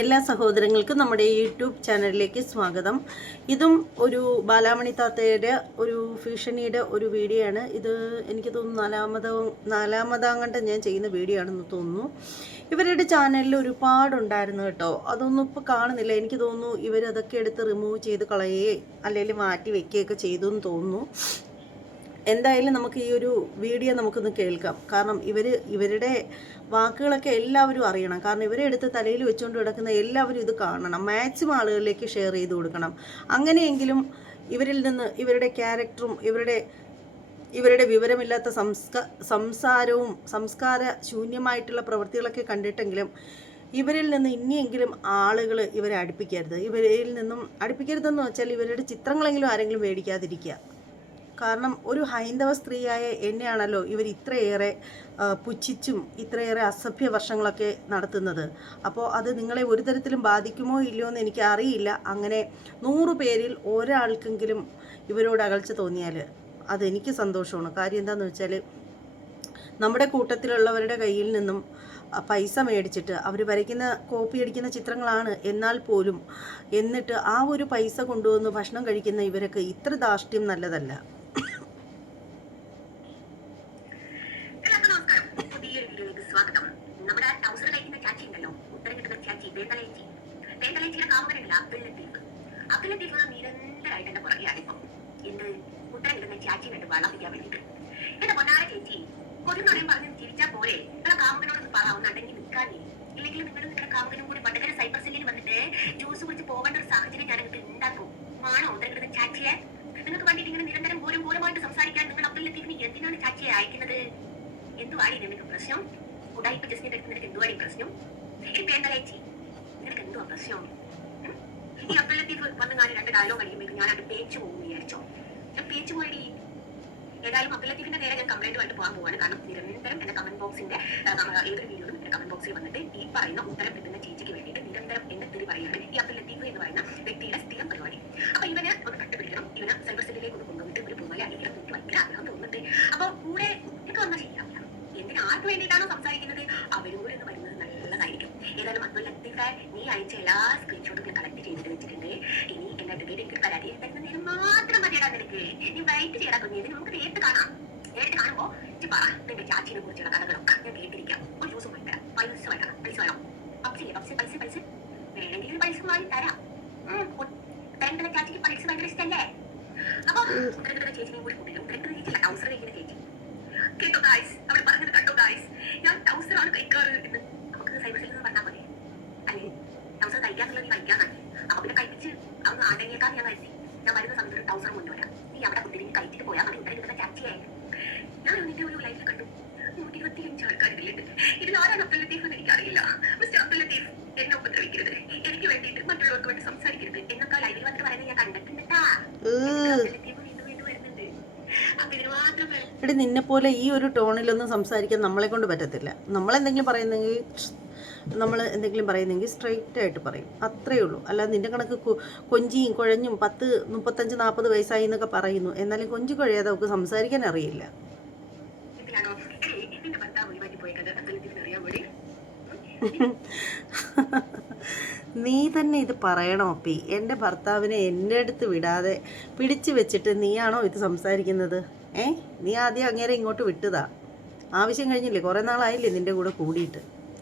എല്ലാ സഹോദരങ്ങൾക്കും നമ്മുടെ യൂട്യൂബ് ചാനലിലേക്ക് സ്വാഗതം. ഇതും ഒരു ബാലാമണി താത്തയുടെ ഒരു ഭീഷണിയുടെ ഒരു വീഡിയോ ആണ് ഇത് എനിക്ക് തോന്നുന്നു നാലാമത നാലാമതാങ്ങണ്ട് ഞാൻ ചെയ്യുന്ന വീഡിയോ ആണെന്ന് തോന്നുന്നു. ഇവരുടെ ചാനലിൽ ഒരുപാടുണ്ടായിരുന്നു കേട്ടോ. അതൊന്നും ഇപ്പോൾ കാണുന്നില്ല. എനിക്ക് തോന്നുന്നു ഇവരതൊക്കെ എടുത്ത് റിമൂവ് ചെയ്ത് കളയേ അല്ലെങ്കിൽ മാറ്റി വെക്കുകയൊക്കെ ചെയ്തു എന്ന് തോന്നുന്നു. എന്തായാലും നമുക്ക് ഈ ഒരു വീഡിയോ നമുക്കൊന്ന് കേൾക്കാം. കാരണം ഇവർ ഇവരുടെ വാക്കുകളൊക്കെ എല്ലാവരും അറിയണം. കാരണം ഇവരെ എടുത്ത് തലയിൽ വെച്ചുകൊണ്ട് കിടക്കുന്ന എല്ലാവരും ഇത് കാണണം. മാക്സിമം ആളുകളിലേക്ക് ഷെയർ ചെയ്ത് കൊടുക്കണം. അങ്ങനെയെങ്കിലും ഇവരിൽ നിന്ന് ഇവരുടെ ക്യാരക്ടറും ഇവരുടെ ഇവരുടെ വിവരമില്ലാത്ത സംസ്കാ സംസാരവും സംസ്കാര ശൂന്യമായിട്ടുള്ള പ്രവൃത്തികളൊക്കെ കണ്ടിട്ടെങ്കിലും ഇവരിൽ നിന്ന് ഇനിയെങ്കിലും ആളുകൾ ഇവരെ അടുപ്പിക്കരുത്. ഇവരിൽ നിന്നും അടുപ്പിക്കരുതെന്ന് വെച്ചാൽ ഇവരുടെ ചിത്രങ്ങളെങ്കിലും ആരെങ്കിലും മേടിക്കാതിരിക്കുക. കാരണം ഒരു ഹൈന്ദവ സ്ത്രീയായ എന്നെയാണല്ലോ ഇവർ ഇത്രയേറെ പുച്ഛിച്ചും ഇത്രയേറെ അസഭ്യ വർഷങ്ങളൊക്കെ നടത്തുന്നത്. അപ്പോൾ അത് നിങ്ങളെ ഒരു തരത്തിലും ബാധിക്കുമോ ഇല്ലയോ എന്ന് എനിക്ക് അറിയില്ല. അങ്ങനെ നൂറ് പേരിൽ ഒരാൾക്കെങ്കിലും ഇവരോട് അകൽച്ച തോന്നിയാൽ അതെനിക്ക് സന്തോഷമാണ്. കാര്യം എന്താണെന്ന് വെച്ചാൽ നമ്മുടെ കൂട്ടത്തിലുള്ളവരുടെ കയ്യിൽ നിന്നും പൈസ മേടിച്ചിട്ട് അവർ വരയ്ക്കുന്ന കോപ്പി അടിക്കുന്ന ചിത്രങ്ങളാണ്. എന്നാൽ പോലും എന്നിട്ട് ആ ഒരു പൈസ കൊണ്ടുവന്ന് ഭക്ഷണം കഴിക്കുന്ന ഇവരൊക്കെ ഇത്ര ധാർഷ്ട്യം നല്ലതല്ല എല്ലാവർക്കും നമസ്കാരം പുതിയൊരു വീഡിയോയിലേക്ക് സ്വാഗതം നമ്മുടെ ടൗസർ കഴിക്കുന്ന ചാച്ചി ഉണ്ടല്ലോ ഉത്തരം വേന്തലേച്ചി വേന്തലേച്ചിയുടെ കാമുകനല്ല അബ്ദുൽ ലത്തീഫ് അബ്ദുൽ ലത്തീഫ് നിരന്തരമായിട്ട് എന്റെ പുറകെയാണ് ഇപ്പം. എന്ത്? കിട്ടുന്ന ചാച്ചി കണ്ട് വളർത്തിക്കാൻ വേണ്ടിയിട്ട്. എന്റെ പൊന്നാര ചേച്ചി കൊതുന്നറിയും പറഞ്ഞ് ജീവിച്ചാൽ പോലെ നിങ്ങളെ കാമുകനോട് പറ ഒന്നടങ്ങി നിൽക്കാനേ. ഇല്ലെങ്കിൽ നിങ്ങൾ നിങ്ങളുടെ കാമുകനും കൂടി വണ്ടകര സൈബർ സെല്ലിൽ വന്നിട്ട് ജ്യൂസ് കുടിച്ച് പോകേണ്ട ഒരു സാഹചര്യം ഞാൻ അങ്ങോട്ട് ഉണ്ടാക്കും മാണോ കിട്ടുന്ന ചാച്ചിയെ നിങ്ങൾക്ക് വേണ്ടിയിട്ട് ഇങ്ങനെ നിരന്തരം പോലും പോലുമായിട്ട് സംസാരിക്കാൻ നിങ്ങൾ അബ്ദുൽ ലത്തീഫിന് എന്തിനാണ് ചാച്ചിയെ അയക്കുന്നത്? എന്തുവാടി നിങ്ങൾക്ക് പ്രശ്നം? ഉടായിപ്പ് ജസ്റ്റിന്റെ അടുത്ത് നിനക്ക് എന്തുവാടി പ്രശ്നം? ഈ പേണ്ടലേച്ചി ഉം? ഈ അബ്ദുൽ വന്ന് ഞാൻ രണ്ട് ഡയലോഗ് അടിക്കുമ്പോൾ ഞാൻ അത് പേച്ചു പോകും വിചാരിച്ചോ? ഞാൻ പേച്ചു പോയി ഏതായാലും അബ്ദുൽ നേരെ ഞാൻ കംപ്ലൈന്റുമായിട്ട് പോകാൻ പോവാണ്. കാരണം നിരന്തരം എന്റെ കമന്റ് ബോക്സിന്റെ ഏതൊരു വീഡിയോയും എന്റെ കമന്റ് ബോക്സിൽ വന്നിട്ട് ഈ പറയുന്ന ഉത്തരം കിട്ടുന്ന ചേച്ചിക്ക് വേണ്ടിയിട്ട് നിരന്തരം എന്നെ തിരി പറയുകയാണ് ഈ അബ്ദുൽ എന്ന് പറയുന്ന വ്യക്തിയുടെ സ്ഥിരം പരിപാടി. അപ്പൊ ഇവനെ ഒന്ന് കണ്ടുപിടിക്കണം. ഇവനെ സൈബർ സെല്ലിലേക്ക് ഒന്ന് കൊണ്ടുവന്നിട്ട് ഇവർ പോലെ അടിക്കണം എനിക്ക് ഭയങ്കര ആഗ്രഹം തോന്നുന്നുണ്ട് അപ്പൊ കൂടെ എനിക്ക് വന്നാൽ ശരിയാവില്ല. എന്തിനാർക്ക് വേണ്ടിയിട്ടാണോ സംസാരിക്കുന്നത് അവരും കൂടെ ഒന്ന് വരുന്നത് നല്ലതായിരിക്കും ഏതായാലും ലത്തീഫെ നീ അയച്ച എല്ലാ സ്ക്രീൻഷോട്ടും ഞാൻ കളക്ട് ചെയ്തിട്ട് വെച്ചിട്ടുണ്ട്. ഇനി എന്നെ അടുത്തേക്ക് എനിക്ക് പരാതി തരുന്ന നേരം മാത്രം മതിയടാ നിനക്ക്. നീ വെയിറ്റ് ചെയ്യടാ കുഞ്ഞ് ഇത് നമുക്ക് നേരിട്ട് കാണാം. നേരിട്ട് കാണുമ്പോ ഇജ്ജ് പറ നിന്റെ ചാച്ചിനെ കുറിച്ചുള്ള കഥകളൊക്കെ ഞാൻ കേട്ടിരിക്കാം. ഒരു ജ്യൂസ് വാങ്ങി തരാം പൈസ വേണം പൈസ വേണം. പപ്സില്ലേ പപ്സി പൈസ പൈസ വേണമെങ്കിൽ പൈസ വാങ്ങി തരാം. തരണ്ടല്ല ചാച്ചിക്ക് പൈസ ഭയങ്കര ഇഷ്ടല്ലേ? അപ്പൊ ഉത്തരകിട്ടുന്ന ചേച്ചിനെയും കൂടി കൂട്ടില്ല ഉത്തരകിട്ടുന്ന ചേച്ചിയില്ല ടൗസർ കഴിക്കുന്ന ചേച്ചി. കേട്ടോ ഗായ്സ് അവിടെ പറഞ്ഞത് കണ്ടോ ഗായ്സ് ഞാൻ ടൗസറാണ് കൈക്കാറ് കഴിക്കാറ് എന്ന് നമുക്ക് സൈബർ സെല്ലിൽ നിന്ന് പറഞ്ഞാൽ മതി അല്ലേ ടൗസർ കഴിക്കാന്നാക്കി അപ്പൊ പിന്നെ കഴിച്ച് ആടങ്ങിയേക്കാൻ ഞാൻ കഴിച്ചു ഞാൻ വരുന്ന സമയത്ത് ഒരു ടൗസർ കൊണ്ടുവരാം. നീ അവിടെ കുത്തിരി കഴിച്ചിട്ട് പോയാൽ മതി. ഉത്തരം കിട്ടുന്ന ചാറ്റിയായി ഞാൻ നിന്റെ ഒരു ലൈഫിൽ കണ്ടു. നൂറ്റി ഇരുപത്തിയഞ്ച് ആൾക്കാർ ഇതിലുണ്ട്. ഇതിൽ ആരാണ് അബ്ദുൽ ലത്തീഫ് എന്ന് എനിക്കറിയില്ല. മിസ്റ്റർ അബ്ദുൽ ലത്തീഫ് എന്നെ ഉപദ്രവിക്കരുത്. എനിക്ക് വേണ്ടിയിട്ട് മറ്റുള്ളവർക്ക് വേണ്ടി സംസാരിക്കരുത്. എന്നൊക്കെ ലൈവിൽ വന്നിട്ട് പറയുന്നത് ഞാൻ കണ്ടിട്ടുണ്ടാ എടി നിന്നെ പോലെ ഈ ഒരു ടോണിലൊന്നും സംസാരിക്കാൻ നമ്മളെ കൊണ്ട് പറ്റത്തില്ല. നമ്മളെന്തെങ്കിലും പറയുന്നെങ്കിൽ നമ്മൾ എന്തെങ്കിലും പറയുന്നെങ്കിൽ സ്ട്രെയിറ്റ് ആയിട്ട് പറയും. അത്രയേ ഉള്ളൂ. അല്ലാതെ നിന്റെ കണക്ക് കൊഞ്ചിയും കുഴഞ്ഞും പത്ത് മുപ്പത്തഞ്ച് നാൽപ്പത് വയസ്സായി എന്നൊക്കെ പറയുന്നു. എന്നാലും കൊഞ്ചി കുഴയാതെ അവൾക്ക് സംസാരിക്കാൻ അറിയില്ല. നീ തന്നെ ഇത് പറയണോ പി എന്റെ ഭർത്താവിനെ എന്റെ അടുത്ത് വിടാതെ പിടിച്ചു വെച്ചിട്ട് നീയാണോ ഇത് സംസാരിക്കുന്നത്? ഏ? നീ ആദ്യം അങ്ങേരെ ഇങ്ങോട്ട് വിട്ടതാ. ആവശ്യം കഴിഞ്ഞില്ലേ? കുറേ നാളായില്ലേ നിന്റെ കൂടെ കൂടിയിട്ട്.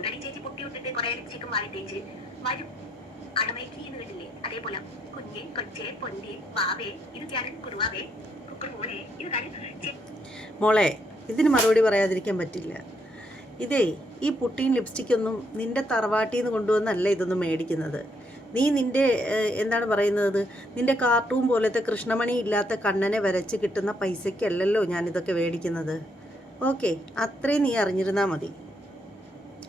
ഓൾറെഡി ചേച്ചി പൊട്ടി വിട്ടിട്ട് കുറെ ചിക്കൻ വാരി തേച്ച് വരും അടമയ്ക്ക് എന്ന് കേട്ടില്ലേ? അതേപോലെ കുഞ്ഞെ കൊച്ചെ പൊന്നെ വാവേ ഇതൊക്കെയാണ് കുറുവാവേ കുക്കുമോനെ ഇതൊക്കെയാണ് മോളെ ഇതിന് മറുപടി പറയാതിരിക്കാൻ പറ്റില്ല. ഇതേ ഈ പുട്ടിയും ലിപ്സ്റ്റിക്കൊന്നും നിന്റെ തറവാട്ടിൽ നിന്ന് കൊണ്ടുവന്നല്ല ഇതൊന്നും മേടിക്കുന്നത്. നീ നിന്റെ എന്താണ് പറയുന്നത്? നിന്റെ കാർട്ടൂൺ പോലത്തെ കൃഷ്ണമണി ഇല്ലാത്ത കണ്ണനെ വരച്ച് കിട്ടുന്ന പൈസയ്ക്കല്ലല്ലോ ഞാനിതൊക്കെ മേടിക്കുന്നത്. ഓക്കെ അത്രയും നീ അറിഞ്ഞിരുന്നാൽ മതി.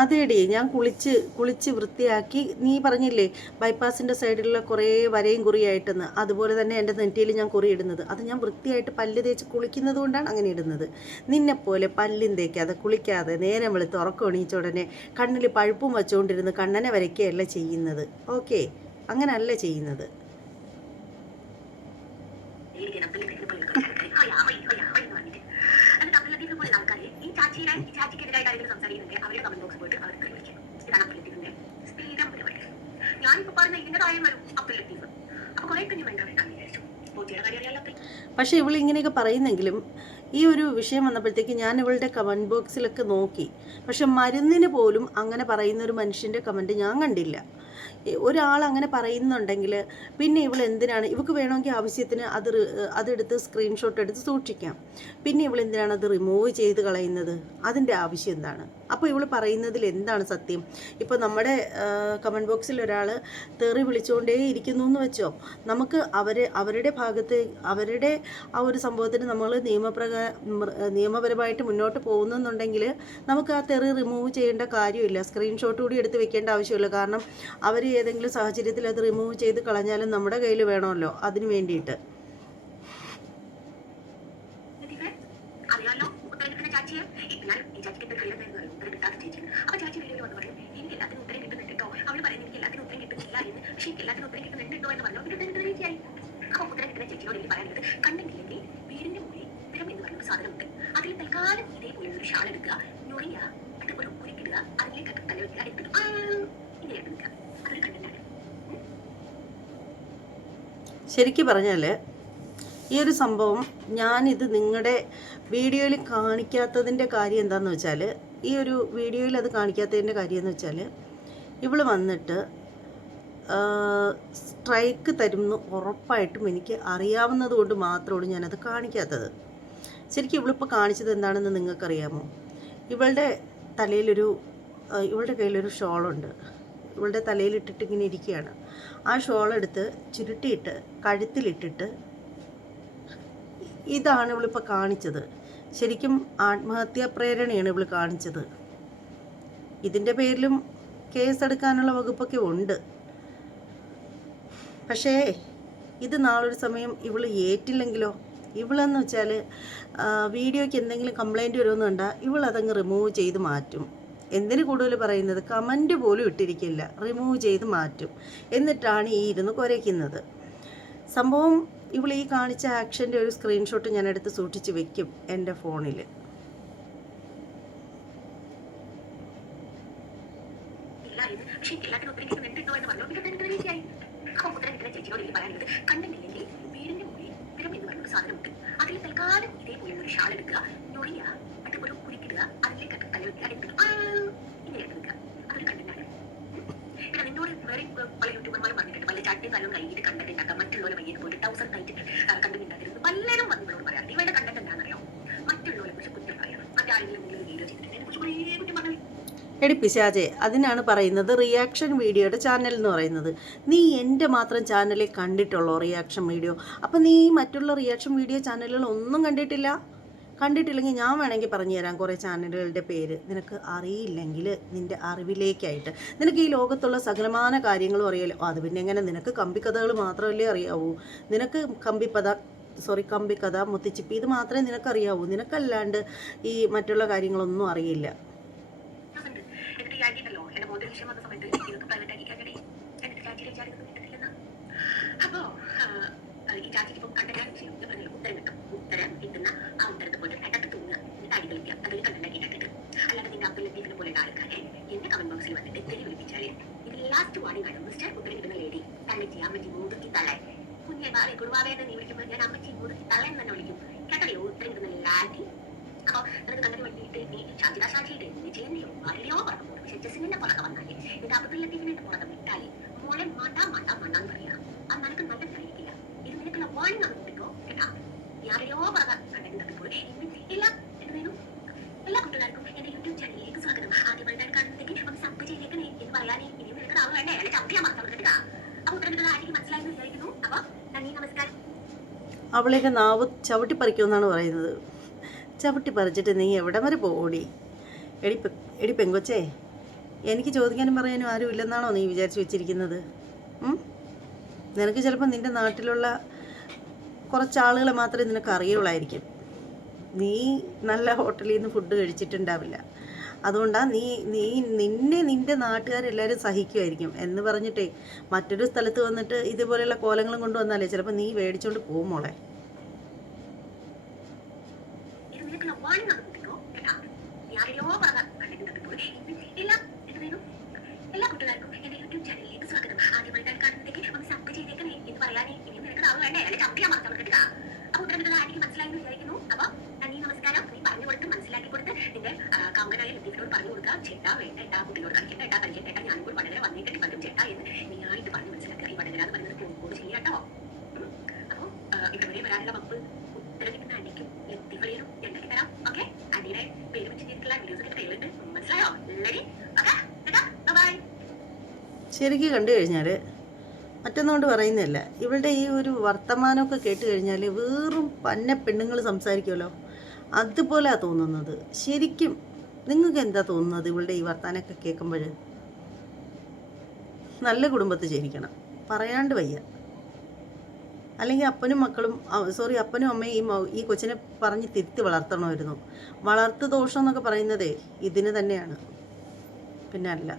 അതേടി ഞാൻ കുളിച്ച് കുളിച്ച് വൃത്തിയാക്കി നീ പറഞ്ഞില്ലേ ബൈപ്പാസിന്റെ സൈഡിലുള്ള കുറേ വരയും കുറിയായിട്ടെന്ന്. അതുപോലെ തന്നെ എന്റെ നെറ്റിയിൽ ഞാൻ കുറി ഇടുന്നത് അത് ഞാൻ വൃത്തിയായിട്ട് പല്ല് തേച്ച് കുളിക്കുന്നത് കൊണ്ടാണ് അങ്ങനെ ഇടുന്നത്. നിന്നെപ്പോലെ പല്ലും തേക്കാതെ കുളിക്കാതെ നേരം വെളുത്ത് ഉറക്കം എണീച്ച ഉടനെ കണ്ണിൽ പഴുപ്പും വച്ചുകൊണ്ടിരുന്ന് കണ്ണനെ വരയ്ക്കുകയല്ല ചെയ്യുന്നത്. ഓക്കെ അങ്ങനല്ല ചെയ്യുന്നത് എനിക്ക് അബ്ദുൽ ലത്തീഫിനെ പോലെ ആൾക്കാര്, ഹോയ്, ഹോയ്, ഹോയ്, ഹോയ് എന്ന് പറഞ്ഞിട്ട്. എന്നിട്ട് അബ്ദുൽ ലത്തീഫിനെ പോലുള്ള ആൾക്കാര് ഈ പക്ഷേ ഇവൾ ഇങ്ങനെയൊക്കെ പറയുന്നെങ്കിലും ഈ ഒരു വിഷയം വന്നപ്പോഴത്തേക്ക് ഞാൻ ഇവളുടെ കമന്റ് ബോക്സിലൊക്കെ നോക്കി. പക്ഷെ മരുന്നിന് പോലും അങ്ങനെ പറയുന്ന ഒരു മനുഷ്യന്റെ കമന്റ് ഞാൻ കണ്ടില്ല. ഒരാൾ അങ്ങനെ പറയുന്നുണ്ടെങ്കിൽ പിന്നെ ഇവൾ എന്തിനാണ്? ഇവൾക്ക് വേണമെങ്കിൽ ആവശ്യത്തിന് അത് അതെടുത്ത് സ്ക്രീൻഷോട്ട് എടുത്ത് സൂക്ഷിക്കാം. പിന്നെ ഇവൾ എന്തിനാണ് അത് റിമൂവ് ചെയ്ത് കളയുന്നത്? അതിന്റെ ആവശ്യം എന്താണ്? അപ്പോൾ ഇവൾ പറയുന്നതിൽ എന്താണ് സത്യം? ഇപ്പോൾ നമ്മുടെ കമന്റ് ബോക്സിൽ ഒരാൾ തെറി വിളിച്ചുകൊണ്ടേ ഇരിക്കുന്നു എന്ന് വെച്ചോ? നമുക്ക് അവരെ അവരുടെ ഭാഗത്ത് അവരുടെ ആ ഒരു സംഭവത്തിന് നമ്മൾ നിയമപ്രകാരം നിയമപരമായിട്ട് മുന്നോട്ട് പോകുന്നെന്നുണ്ടെങ്കിൽ നമുക്ക് ആ തെറി റിമൂവ് ചെയ്യേണ്ട കാര്യമില്ല. സ്ക്രീൻഷോട്ട് കൂടി എടുത്ത് വെക്കേണ്ട ആവശ്യമില്ല. കാരണം അവർ ഏതെങ്കിലും സാഹചര്യത്തിൽ അത് റിമൂവ് ചെയ്ത് കളഞ്ഞാലും നമ്മുടെ കയ്യിൽ വേണമല്ലോ. അതിന് വേണ്ടിയിട്ട്. എന്ന്. അതിൽ തൽക്കാലം ഇതേപോലെ ഷാൾ എടുക്കുക ഞൊറിയ അത് ഒരു കുരുക്കിടുക അതിലേക്ക് തല വെക്കുക എടുത്തിട്ട് ഇങ്ങനെ എടുക്കുക. ശരിക്കും പറഞ്ഞാൽ ഈ ഒരു സംഭവം ഞാനിത് നിങ്ങളുടെ വീഡിയോയിൽ കാണിക്കാത്തതിന്റെ കാര്യം എന്താണെന്ന് വെച്ചാൽ ഈ ഒരു വീഡിയോയിൽ അത് കാണിക്കാത്തതിന്റെ കാര്യം എന്ന് വെച്ചാൽ ഇവൾ വന്നിട്ട് സ്ട്രൈക്ക് തരുമെന്ന് ഉറപ്പായിട്ടും എനിക്ക് അറിയാവുന്നത് കൊണ്ട് മാത്രമാണ് ഞാനത് കാണിക്കാത്തത്. ശരിക്കും ഇവളിപ്പോൾ കാണിച്ചത് എന്താണെന്ന് നിങ്ങൾക്കറിയാമോ? ഇവളുടെ തലയിലൊരു ഇവളുടെ കയ്യിലൊരു ഷോളുണ്ട്. ഇവളുടെ തലയിലിട്ടിട്ട് ഇങ്ങനെ ഇരിക്കുകയാണ്. ആ ഷോൾ എടുത്ത് ചുരുട്ടിയിട്ട് കഴുത്തിലിട്ടിട്ട് ഇതാണ് ഇവളിപ്പോൾ കാണിച്ചത്. ശരിക്കും ആത്മഹത്യാ പ്രേരണയാണ് ഇവൾ കാണിച്ചത്. ഇതിന്റെ പേരിലും കേസ് എടുക്കാനുള്ള വകുപ്പൊക്കെ ഉണ്ട്. പക്ഷേ ഇത് നാളൊരു സമയം ഇവൾ ഏറ്റില്ലെങ്കിലോ? ഇവളെന്ന് വെച്ചാൽ വീഡിയോയ്ക്ക് എന്തെങ്കിലും കംപ്ലൈന്റ് വരുമെന്ന് കണ്ടാൽ ഇവൾ അതങ്ങ് റിമൂവ് ചെയ്ത് മാറ്റും. എന്തിന് കൂടുതൽ പറയുന്നത്? കമന്റ് പോലും ഇട്ടിരിക്കില്ല. റിമൂവ് ചെയ്ത് മാറ്റും. എന്നിട്ടാണ് ഈ ഇരുന്ന് കുരയ്ക്കുന്നത്. സംഭവം ഇവൾ ഈ കാണിച്ച ആക്ഷന്റെ ഒരു സ്ക്രീൻഷോട്ട് ഞാൻ എടുത്ത് സൂക്ഷിച്ച് വെക്കും എന്റെ ഫോണിൽ കണ്ടില്ലെങ്കിൽ വീടിന്റെ മുകളിൽ എന്ന് സാധനമുണ്ട്. അതിൽ തൽക്കാലം ഇതേപോലെ ഒരു ഷാൾ എടുക്കുക. ഞൊറിയ മറ്റുള്ളവരെ പലരും പറയാം വീഡിയോ കുറേ എടി പിശാചെ അതിനാണ് പറയുന്നത് റിയാക്ഷൻ വീഡിയോയുടെ ചാനൽ എന്ന് പറയുന്നത്. നീ എന്റെ മാത്രം ചാനലിൽ കണ്ടിട്ടുള്ളൂ റിയാക്ഷൻ വീഡിയോ അപ്പം നീ മറ്റുള്ള റിയാക്ഷൻ വീഡിയോ ചാനലുകൾ ഒന്നും കണ്ടിട്ടില്ല? കണ്ടിട്ടില്ലെങ്കിൽ ഞാൻ വേണമെങ്കിൽ പറഞ്ഞു തരാം കുറേ ചാനലുകളുടെ പേര്. നിനക്ക് അറിയില്ലെങ്കിൽ നിന്റെ അറിവിലേക്കായിട്ട്. നിനക്ക് ഈ ലോകത്തുള്ള സകലമാന കാര്യങ്ങളും അറിയാലോ. അത് പിന്നെ എങ്ങനെ? നിനക്ക് കമ്പിക്കഥകൾ മാത്രമല്ലേ അറിയാവൂ. നിനക്ക് കമ്പിപ്പത സോറി കമ്പി കഥ മുത്തിച്ചിപ്പി ഇത് മാത്രമേ നിനക്കറിയാവൂ. നിനക്കല്ലാണ്ട് ഈ മറ്റുള്ള കാര്യങ്ങളൊന്നും അറിയില്ല. അപ്പോ, ഈ ചാച്ചിക്ക് ഇപ്പം. ഞാൻ പറഞ്ഞില്ലേ, ഉത്തരം കിട്ടും. ഉത്തരം കിട്ടുന്ന ആ ഉത്തരത്തെ പോലെ ഇടയ്ക്ക് തൂങ്ങുക. എന്നിട്ട് അടി കളിക്കുക. അതിൽ content ആക്കി ഇട്ടിട്ട്. അല്ലാതെ നിന്റെ അബ്ദുൽ ലത്തീഫിനെ പോലെയുള്ള ആൾക്കാരെ എന്റെ കമന്റ് ബോക്സിൽ വന്നിട്ട് തെറി വിളിപ്പിച്ചാൽ ഇത് ലാസ്റ്റ് വാർണിംഗ് ആണ് മിസ്റ്റർ ഉത്തരം കിട്ടുന്ന ലേഡി തള്ളച്ചി അമ്മച്ചി മൂതുക്കി തള്ളെ കുഞ്ഞെ ബാലെ കുടുംബാവേന്ന് നീ വിളിക്കുമ്പോൾ ഞാൻ അമ്മച്ചി മൂതുക്കി തള എന്ന് തന്നെ വിളിക്കും കേട്ടോ ഉത്തരം കിട്ടുന്ന ലാഡി അപ്പൊ നിനക്ക് കണ്ടതിന് വേണ്ടിയിട്ട് നീ ഷാജിദാ ഷാജിയുടെ നീ ചെയ്യുന്നയോ ആരുടെയോ പറഞ്ഞു പോകും പക്ഷെ ജസിന്റെ പുറകെ വന്നാലേ നിന്റെ അബ്ദുൽ ലത്തീഫിന്റെ പുറകെ വിട്ടാലേ മോളെ മാണ്ടാ മാണ്ടാ മാണ്ടാന്ന് പറയാം അത് നിനക്ക് നല്ലതായിരിക്കില്ല നിനക്കുള്ള വാണിംഗ് ആണ് കിട്ടോ യാരെയോ പറഞ്ഞ കണ്ടന്റ് തപ്പിപ്പോൾ എല്ലാ എന്തെങ്കിലും എല്ലാ കൂട്ടുകാർക്കും എന്റെ യൂട്യൂബ് ചാനലിലേക്ക് സ്വാഗതം. ആദ്യമായിട്ടാണ് കാണുന്നതെങ്കിൽ ഒന്ന് സബ് ചെയ്തേക്കണേ. എന്ന് പറയാനേ ഇനി നിനക്ക് നാവ് വേണ്ടേ? അല്ലെ ചവിട്ടിയാ മറക്കാൻ കേട്ടാ അപ്പൊ ഉത്തരം ആരെങ്കിലും മനസ്സിലായെന്ന് വിചാരിക്കുന്നു. അപ്പൊ നന്ദി നമസ്കാരം. അവളെയൊക്കെ നാവ് ചവിട്ടി പറിക്കുമെന്നാണ് പറയുന്നത്. ചവിട്ടി പറിച്ചിട്ട് നീ എവിടം വരെ പോടി എടി എടി പെങ്കൊച്ചേ എനിക്ക് ചോദിക്കാനും പറയാനും ആരും ഇല്ലെന്നാണോ നീ വിചാരിച്ചു വെച്ചിരിക്കുന്നത്? നിനക്ക് ചിലപ്പോൾ നിന്റെ നാട്ടിലുള്ള കുറച്ച് ആളുകളെ മാത്രമേ നിനക്ക് അറിയുള്ളായിരിക്കും നീ നല്ല ഹോട്ടലിൽ നിന്ന് ഫുഡ് കഴിച്ചിട്ടുണ്ടാവില്ല. അതുകൊണ്ടാണ് നീ നീ നിന്നെ നിന്റെ നാട്ടുകാരെല്ലാവരും സഹിക്കുമായിരിക്കും എന്ന് പറഞ്ഞിട്ടേ മറ്റൊരു സ്ഥലത്ത് വന്നിട്ട് ഇതുപോലെയുള്ള കോലങ്ങളും കൊണ്ടുവന്നാലേ ചിലപ്പോൾ നീ മേടിച്ചോണ്ട് പോകും മോളെ. ഇത് നിനക്കുള്ള വാണിംഗ് ആണ് കുട്ടിക്കോ കേട്ടാ യാരെയോ പറഞ്ഞ കണ്ടന്റ് തപ്പിപ്പോൾ എല്ലാ എന്തെങ്കിലും എല്ലാ കൂട്ടുകാർക്കും എന്റെ യൂട്യൂബ് ചാനലിലേക്ക് സ്വാഗതം ആദ്യമായിട്ടാണ് കാണുന്നതെങ്കിൽ ഒന്ന് സബ് ചെയ്തേക്കണേ എന്ന് പറയാനേ ഇനിയും നിനക്ക് നാവ് ചേട്ടാ ശരിക്കും കണ്ടു കഴിഞ്ഞാൽ മറ്റൊന്നുകൊണ്ട് പറയുന്നില്ല. ഇവളുടെ ഈ ഒരു വർത്തമാനമൊക്കെ കേട്ട് കഴിഞ്ഞാൽ വെറും പന്ന പെണ്ണുങ്ങൾ സംസാരിക്കുമല്ലോ അതുപോലെയാണ് തോന്നുന്നത്. ശരിക്കും നിങ്ങൾക്ക് എന്താ തോന്നുന്നത് ഇവളുടെ ഈ വർത്താനമൊക്കെ കേൾക്കുമ്പോൾ നല്ല കുടുംബത്തിൽ ജനിക്കണം. പറയാണ്ട് വയ്യ. അല്ലെങ്കിൽ അപ്പനും മക്കളും സോറി അപ്പനും അമ്മയും ഈ ഈ കൊച്ചിനെ പറഞ്ഞ് തിരുത്തി വളർത്തണമായിരുന്നു. വളർത്തു ദോഷം എന്നൊക്കെ പറയുന്നതേ ഇതിന് തന്നെയാണ്. പിന്നെ അല്ല.